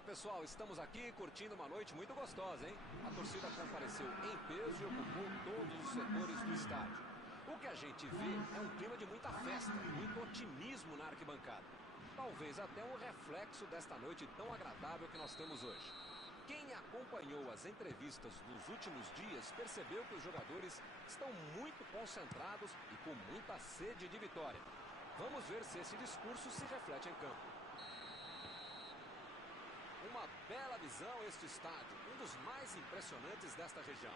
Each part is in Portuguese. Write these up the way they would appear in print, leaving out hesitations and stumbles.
Olá pessoal, estamos aqui curtindo uma noite muito gostosa, hein? A torcida compareceu em peso e ocupou todos os setores do estádio. O que a gente vê é um clima de muita festa, muito otimismo na arquibancada. Talvez até um reflexo desta noite tão agradável que nós temos hoje. Quem acompanhou as entrevistas dos últimos dias percebeu que os jogadores estão muito concentrados e com muita sede de vitória. Vamos ver se esse discurso se reflete em campo. Uma bela visão este estádio, um dos mais impressionantes desta região.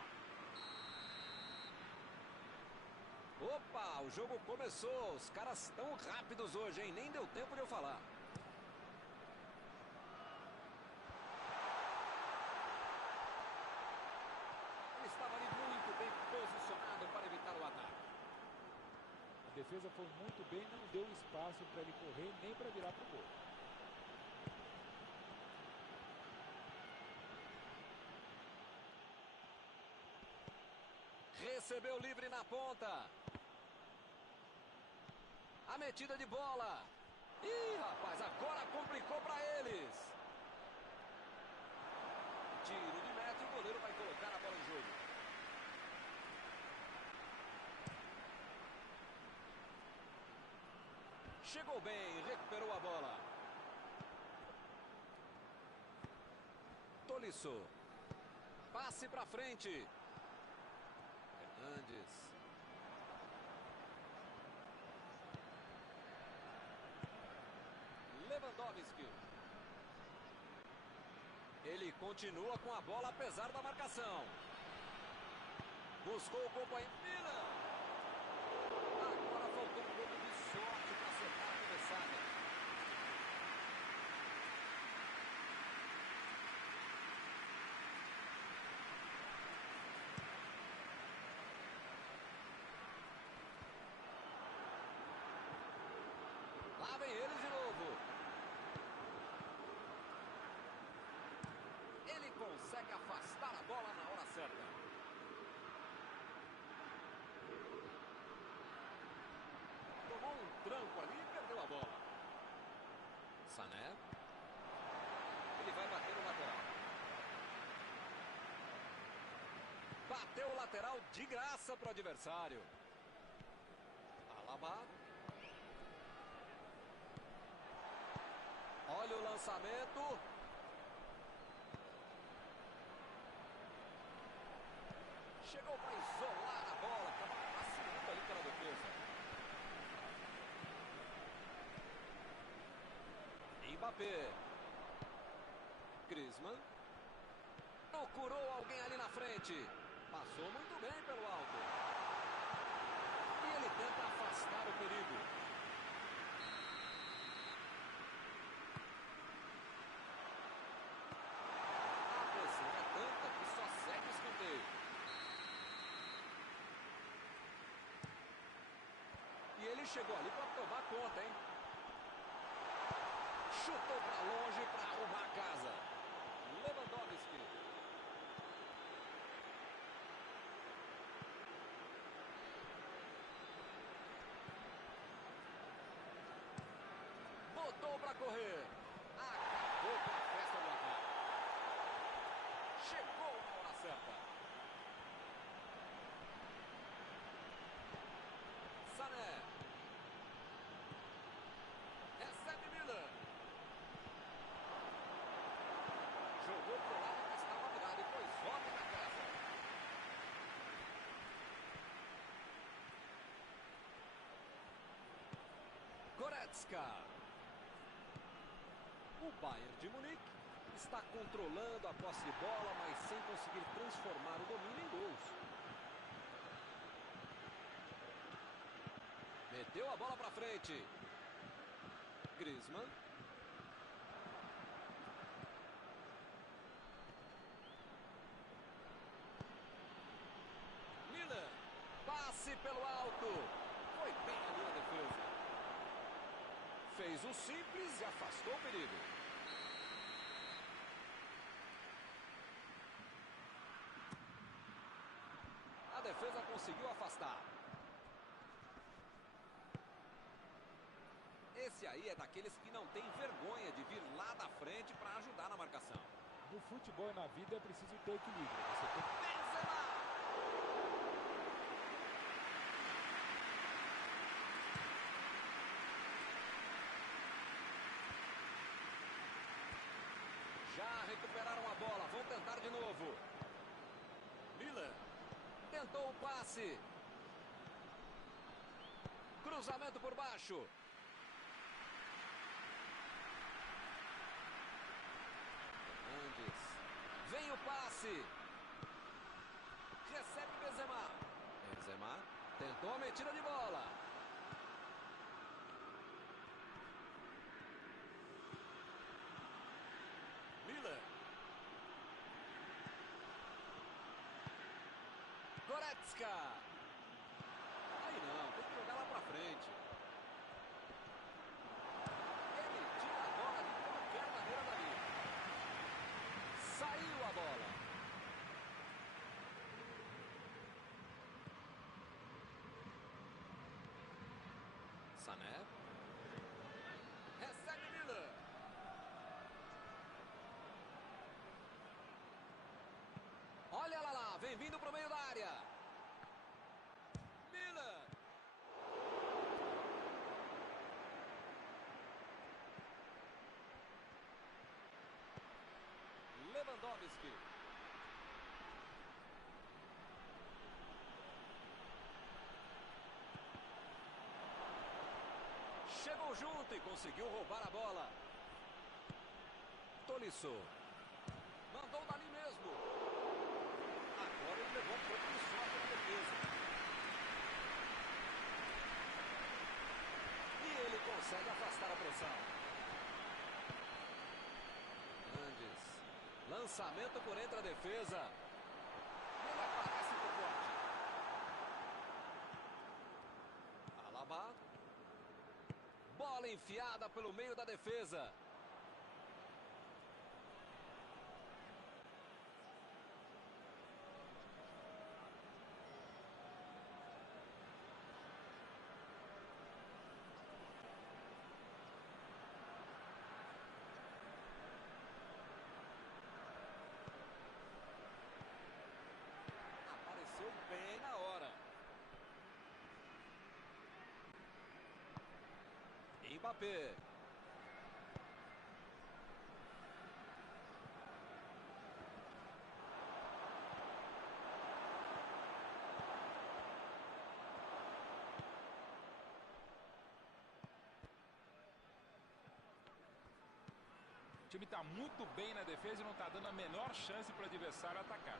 Opa, o jogo começou, os caras estão rápidos hoje, hein? Nem deu tempo de eu falar. Ele estava ali muito bem posicionado para evitar o ataque. A defesa foi muito bem, não deu espaço para ele correr nem para virar para o gol. Recebeu livre na ponta. A metida de bola. Ih, rapaz, agora complicou para eles. Tiro de meta e o goleiro vai colocar a bola em jogo. Chegou bem, recuperou a bola. Tolisso. Passe para frente. Fernandes. Lewandowski. Ele continua com a bola apesar da marcação. Buscou o companheiro. Agora faltou um pouco de sorte para acertar a cabeçada. Lá vem eles de novo. Ele consegue afastar a bola na hora certa. Tomou um tranco ali e perdeu a bola. Sané. Ele vai bater o lateral. Bateu o lateral de graça para o adversário. Alaba. Olha o lançamento. Chegou para isolar a bola. Estava passeando ali pela defesa. Mbappé. Griezmann. Procurou alguém ali na frente. Passou muito bem pelo alto. E ele tenta afastar o perigo. E ele chegou ali para tomar conta, hein? Chutou para longe para arrumar a casa. Lewandowski. Botou para correr. Acabou com a festa do ataque. Chegou na hora certa. Sané. Recebe Miller. Jogou pro lado que estava virado e pôs volta na casa. Goretzka. O Bayern de Munique está controlando a posse de bola, mas sem conseguir transformar o domínio em gols. Meteu a bola para frente. Griezmann. Miller. Passe pelo alto. Foi bem ali na defesa. Fez o simples e afastou o perigo. A defesa conseguiu afastar. Esse aí é daqueles que não tem vergonha de vir lá da frente para ajudar na marcação. No futebol e na vida é preciso ter equilíbrio. Você tem que... Benzema! Já recuperaram a bola, vão tentar de novo. Miller tentou o passe. Cruzamento por baixo. Fernandes. Vem o passe. Recebe Benzema. Benzema tentou a metida de bola. Miller. Goretzka. Aí não, tem que jogar lá pra frente. Ele tira a bola de qualquer maneira dali. Saiu a bola. Sané. Recebe Miller. Olha lá, vem vindo pro meio da área. Miller. Lewandowski. Chegou junto e conseguiu roubar a bola. Tolisso. Mandou dali mesmo. Agora ele levou um pouco de sorte na defesa. E ele consegue afastar a pressão. Fernandes. Lançamento por entre a defesa. Ele aparece por forte. Alaba. Bola enfiada pelo meio da defesa. Apareceu bem na hora. Mbappé. O time está muito bem na defesa e não está dando a menor chance para o adversário atacar.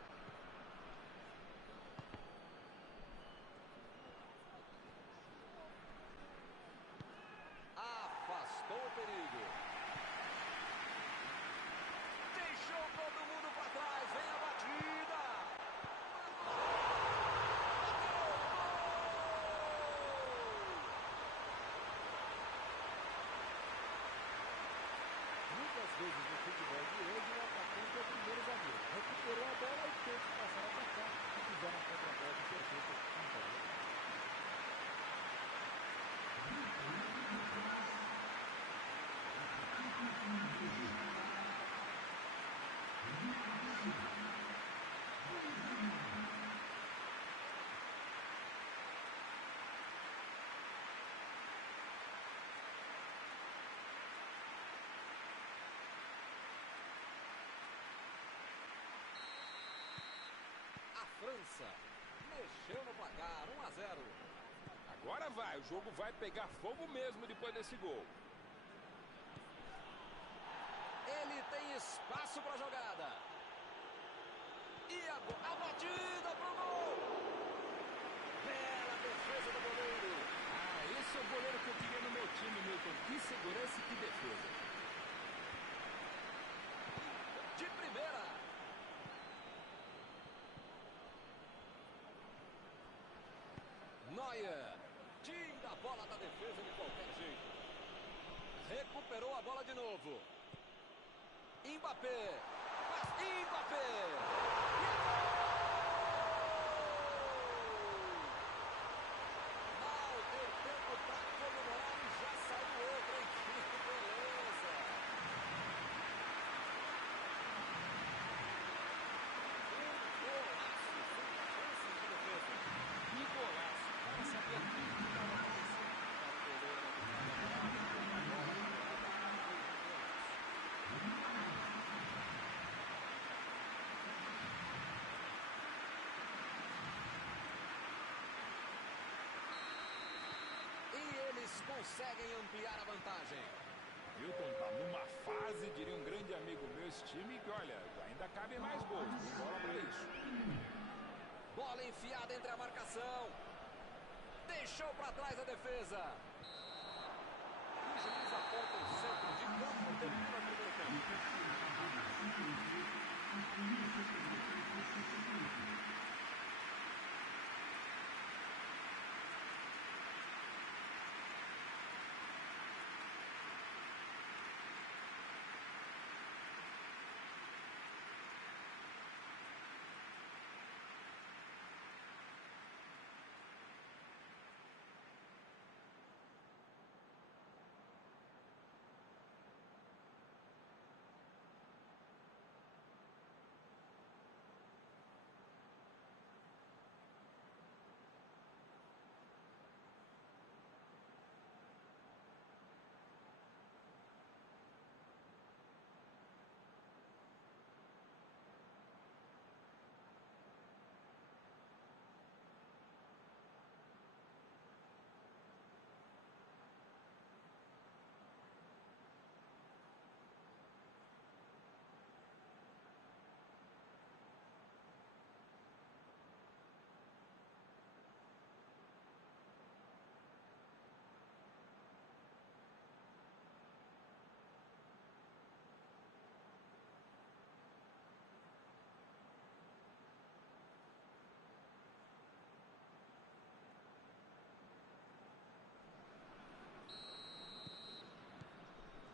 Afastou o perigo. Deixou todo mundo para trás. Vem a batida. Muitas vezes no futebol de hoje o atacante é o primeiro zagueiro. Recuperou a bola e teve que passar a atacar e fizeram a contra-golpe perfeita com bola. A França mexeu no placar, 1-0. Agora vai, o jogo vai pegar fogo mesmo depois desse gol. Ele tem espaço para a jogada. E a batida pro gol. Bela defesa do goleiro. Ah, esse é o goleiro que eu queria no meu time, Milton. Que segurança e que defesa. De primeira. Neuer. Tira a bola da defesa de qualquer jeito. Recuperou a bola de novo. Mbappé. Mbappé. E é gol! Mal deu tempo para comemorar e já saiu outra em eles conseguem ampliar a vantagem. Milton tá numa fase, diria um grande amigo meu, esse time, que olha, ainda cabem mais gols, tem bola pra isso. Bola enfiada entre a marcação. Deixou para trás a defesa. O juiz aponta o centro de campo e termina o primeiro tempo.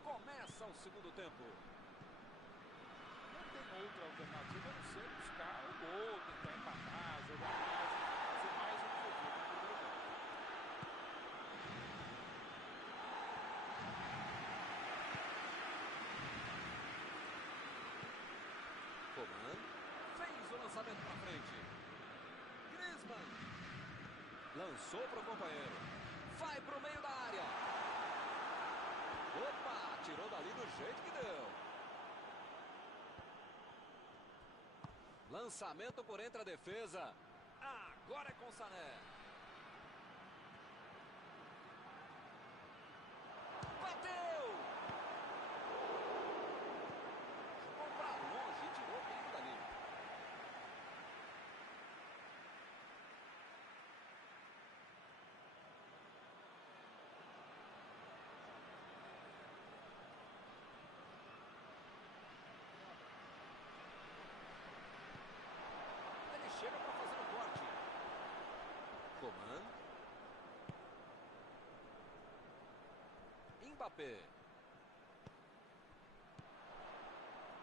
Começa o segundo tempo. Não tem outra alternativa a não ser buscar o gol, tentar empatar, jogar mais, fazer mais o que foi feito no primeiro tempo. Coman fez o lançamento para frente. Griezmann lançou para o companheiro. Vai para o meio da área. Opa, tirou dali do jeito que deu. Lançamento por entre a defesa. Agora é com Sané. Bateu! Jogou pra longe e tirou o perigo dali. Chega para fazer o corte. Coman. Mbappé.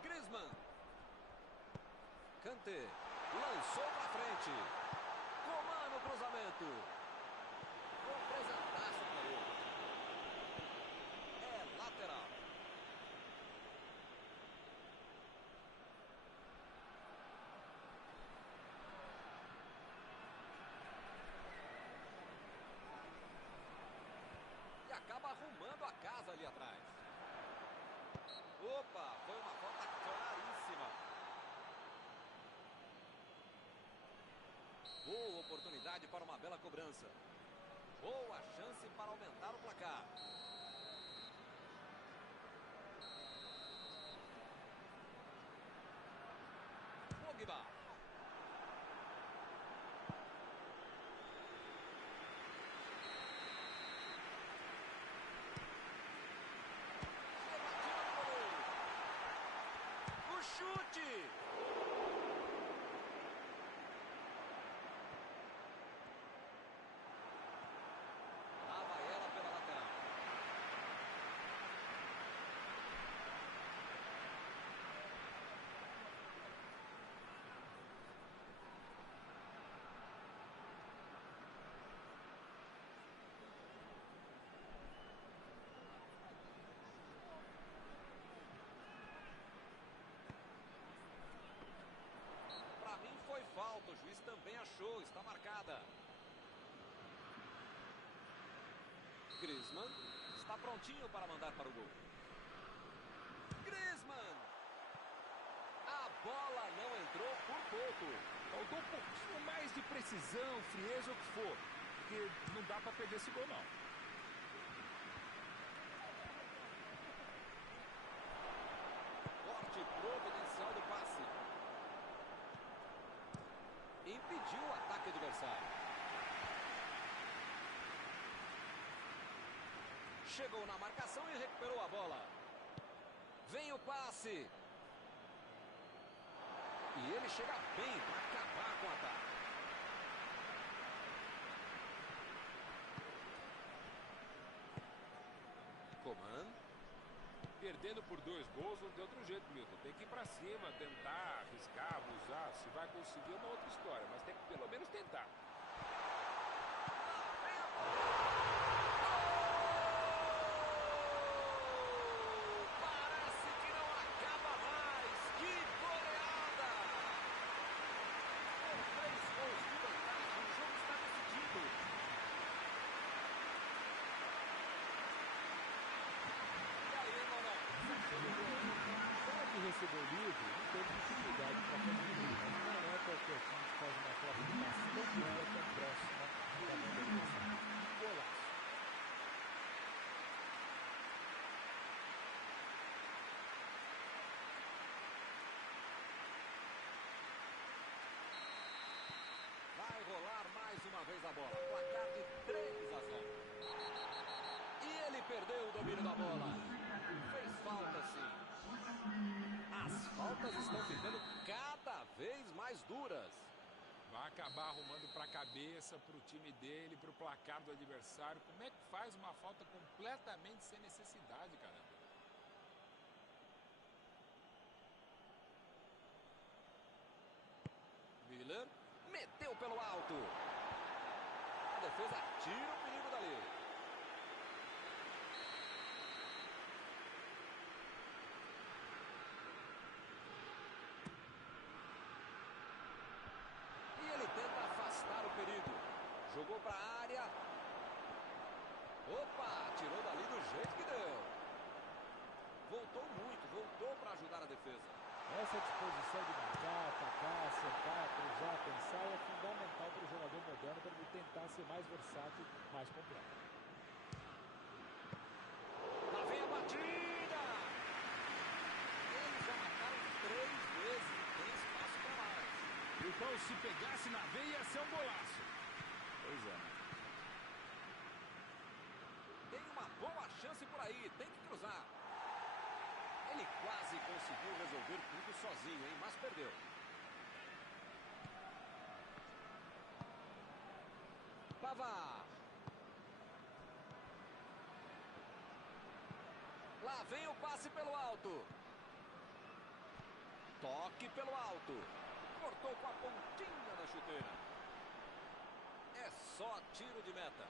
Griezmann. Kanté. Lançou para frente. Coman no cruzamento. Bom presentaço para ele. É lateral. Acaba arrumando a casa ali atrás. Opa, foi uma falta claríssima. Boa oportunidade para uma bela cobrança. Boa chance para aumentar o placar. Pogba. Chute! Lá vai ela pela lateral. Foi falta, o juiz também achou, está marcada. Griezmann está prontinho para mandar para o gol. Griezmann! A bola não entrou por pouco. Faltou um pouquinho mais de precisão, frieza ou o que for, porque não dá para perder esse gol não. adversário. Chegou na marcação e recuperou a bola. Vem o passe. E ele chega bem para acabar com o ataque. Coman. Perdendo por 2 gols, não tem outro jeito, Milton. Tem que ir pra cima, tentar, arriscar, abusar. Se vai conseguir, é uma outra história. Mas tem que pelo menos tentar. Parece que não acaba mais. Que goleada! Com 3 gols de vantagem, o jogo está decidido. E aí, Mané? Para que recebeu livre, não teve dificuldade para concluir, mas não é qualquer time que faz uma classificação tão boa, tão próxima da mão do adversário. Golaço. Vai rolar mais uma vez a bola. Placar de 3-0. E ele perdeu o domínio da bola. Fez falta, sim. As faltas estão ficando cada vez mais duras. Vai acabar arrumando pra cabeça, pro time dele, pro placar do adversário. Como é que faz uma falta completamente sem necessidade, caramba? Miller meteu pelo alto. A defesa tira o perigo dali. E ele tenta afastar o perigo. Jogou para a área. Opa, tirou dali do jeito que deu. Voltou muito, voltou para ajudar a defesa. Essa disposição de marcar, atacar, acertar, cruzar, pensar é fundamental para o jogador moderno para ele tentar ser mais versátil, mais completo. Lá vem a batida! Eles já marcaram 3 vezes, tem espaço para mais. Então, se pegasse na veia, ia ser um golaço. Pois é. Tem uma boa chance por aí, tem que cruzar. Ele quase conseguiu resolver tudo sozinho, hein? Mas perdeu. Pavard. Lá vem o passe pelo alto. Toque pelo alto. Cortou com a pontinha da chuteira. É só tiro de meta.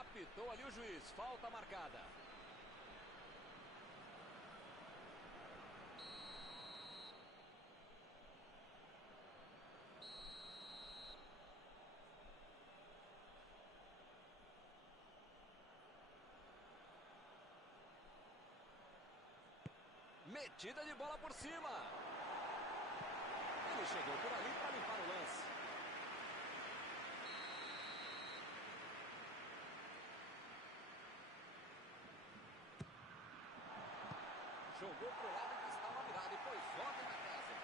Apitou ali o juiz. Falta marcada. Metida de bola por cima. Ele chegou por ali para limpar o lance. Jogou pro lado que estava virado e pôs ordem na casa.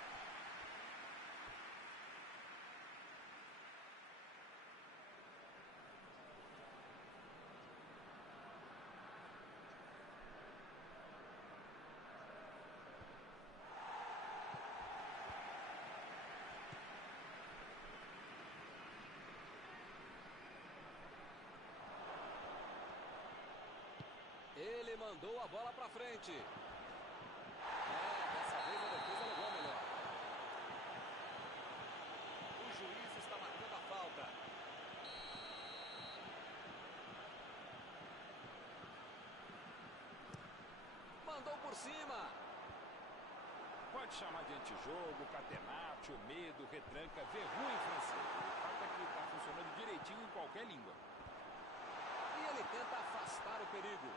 Ele mandou a bola para frente. Dessa vez a defesa levou melhor. O juiz está marcando a falta. Mandou por cima. Pode chamar de antijogo, catenate, medo, retranca, verruim em francês. O fato é que está funcionando direitinho em qualquer língua. E ele tenta afastar o perigo.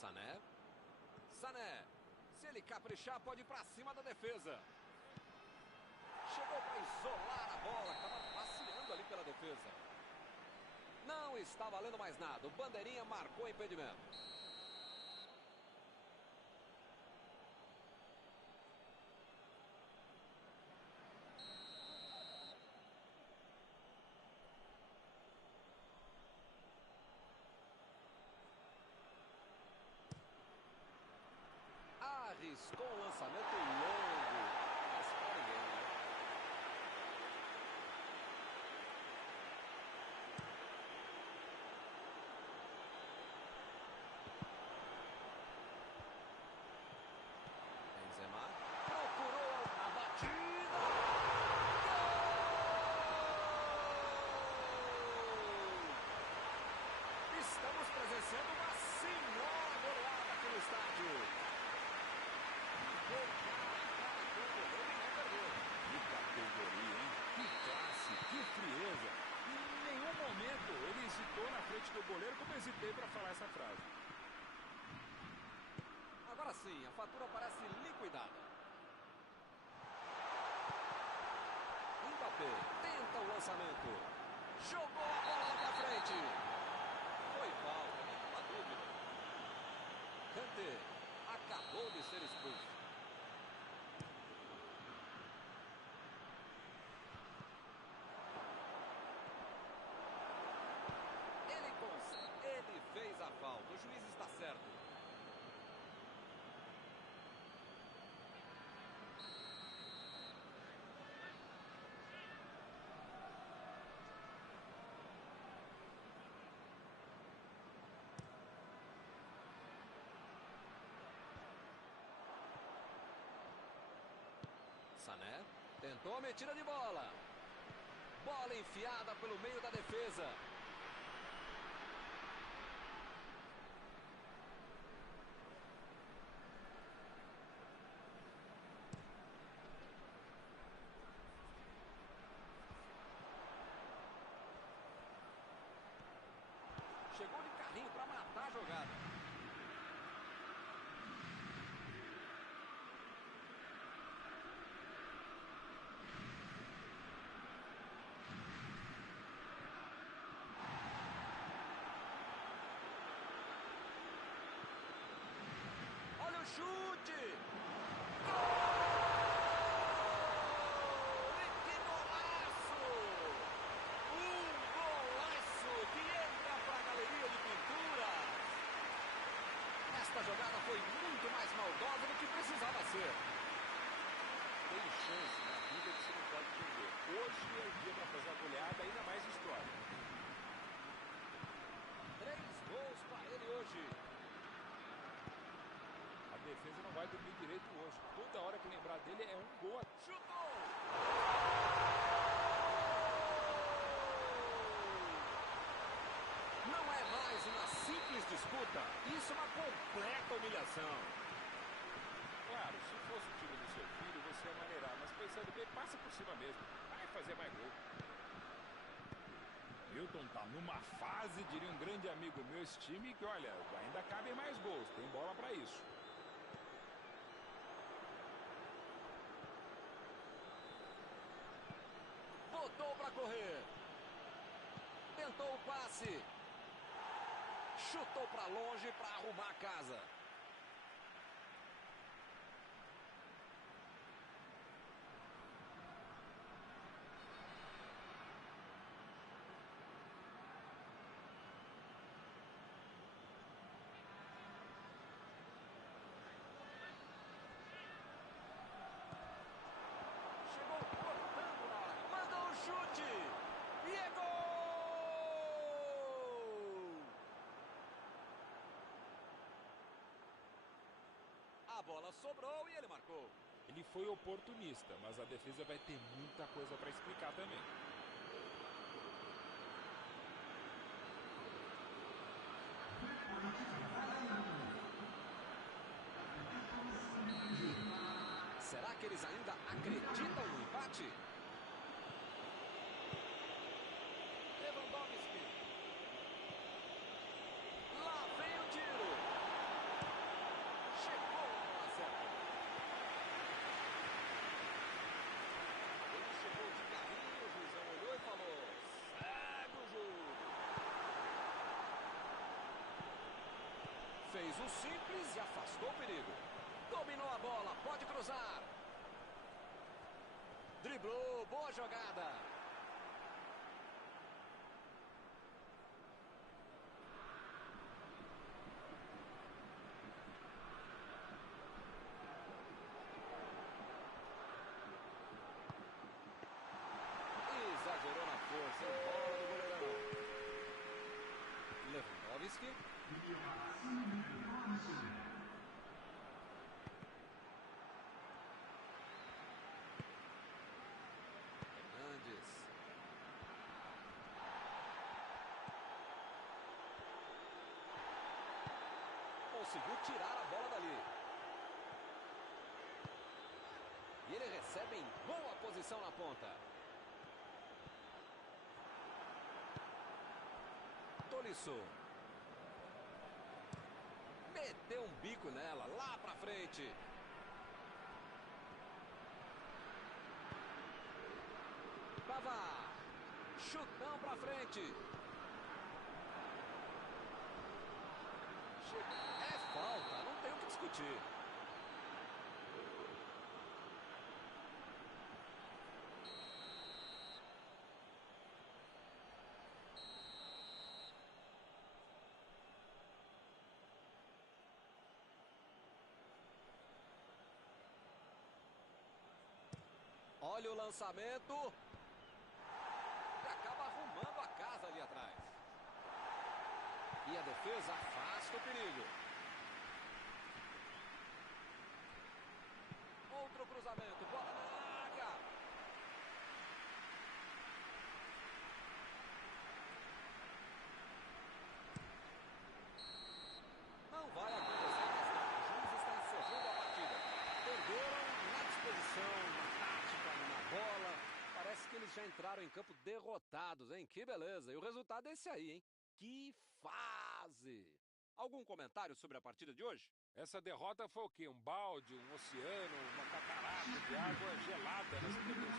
Sané. Sané. Se ele caprichar, pode ir para cima da defesa. Chegou para isolar a bola, que estava passeando ali pela defesa. Não está valendo mais nada. O bandeirinha marcou impedimento. Gomes com o lançamento longo. Mas para ninguém, né? Benzema procurou a batida. Gol! Estamos presenciando uma senhora goleada aqui no estádio. Gol cara a cara com o goleiro e não perdeu. Que categoria, hein? Que classe, que frieza. Em nenhum momento ele hesitou na frente do goleiro como eu hesitei para falar essa frase. Agora sim, a fatura parece liquidada. Mbappé tenta o lançamento. Jogou a bola pra frente. Foi falta, nenhuma dúvida. Kanté acabou de ser expulso. Ele fez a falta. O juiz está certo. Sané tentou a metida de bola. Bola enfiada pelo meio da defesa. Chegou de carrinho para matar a jogada. Olha o chute! Gol! E que golaço! Um golaço que entra para a galeria de pinturas. Esta jogada foi muito mais maldosa do que precisava ser. Tem chance na vida que você não pode perder. Hoje é o dia para fazer a goleada ainda mais histórica. 3 gols para ele hoje. A defesa não vai dormir direito hoje. Toda hora que lembrar dele é um gol. Chutou! Não é mais uma simples disputa. Isso é uma completa humilhação. Claro, se fosse o time do seu filho, você ia maneirar. Mas pensando bem, passa por cima mesmo. Vai fazer mais gol. Milton tá numa fase, diria um grande amigo meu, esse time que, olha, ainda cabem mais gols. Tem bola para isso. Botou para correr. Tentou o passe. Chutou para longe para arrumar a casa. Chegou cortando na hora. Mandou um chute. E é gol! A bola sobrou e ele marcou. Ele foi oportunista, mas a defesa vai ter muita coisa para explicar também. Será que eles ainda acreditam no empate? Lewandowski. Lá vem o tiro. Chegou a bola certa. Ele chegou de carrinho, o juizão olhou e falou: segue o jogo. Fez o simples e afastou o perigo. Dominou a bola, pode cruzar. Driblou, boa jogada. conseguiu tirar a bola dali. E ele recebe em boa posição na ponta. Tolisso. Meteu um bico nela, lá pra frente. Pavard. Chutão pra frente. É falta, não tem o que discutir. Olha o lançamento. E acaba arrumando a casa ali atrás. E a defesa afasta o perigo. Outro cruzamento, bola na área. Não vai acontecer mais nada. O juiz está encerrando a partida. Perderam na disposição, na tática, na bola. Parece que eles já entraram em campo derrotados, hein? Que beleza. E o resultado é esse aí, hein? Que fase! Algum comentário sobre a partida de hoje? Essa derrota foi o quê? Um balde, um oceano, uma catarata de água gelada nessa temporada.